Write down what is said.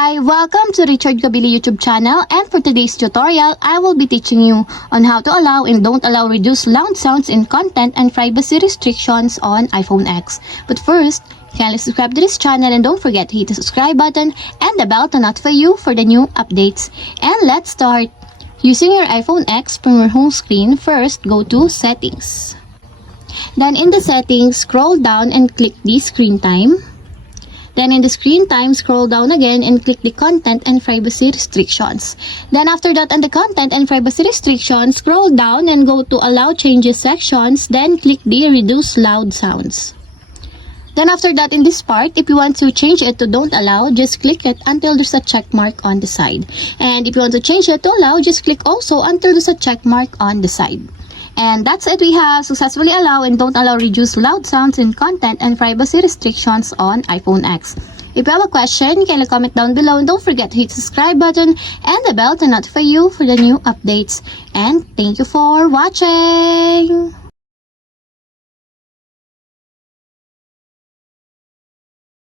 Hi! Welcome to Richard Cabile YouTube channel, and for today's tutorial, I will be teaching you on how to allow and don't allow reduced loud sounds in content and privacy restrictions on iPhone X. But first, kindly subscribe to this channel and don't forget to hit the subscribe button and the bell to notify you for the new updates. And let's start! Using your iPhone X from your home screen, first go to Settings. Then in the settings, scroll down and click the Screen Time. Then in the screen time, scroll down again and click the content and privacy restrictions. Then after that, on the content and privacy restrictions, scroll down and go to allow changes sections, then click the reduce loud sounds. Then after that, in this part, if you want to change it to don't allow, just click it until there's a check mark on the side. And if you want to change it to allow, just click also until there's a check mark on the side. And that's it. We have successfully allow and don't allow reduce loud sounds in content and privacy restrictions on iPhone X. If you have a question, kindly comment down below and don't forget to hit the subscribe button and the bell to notify you for the new updates. And thank you for watching!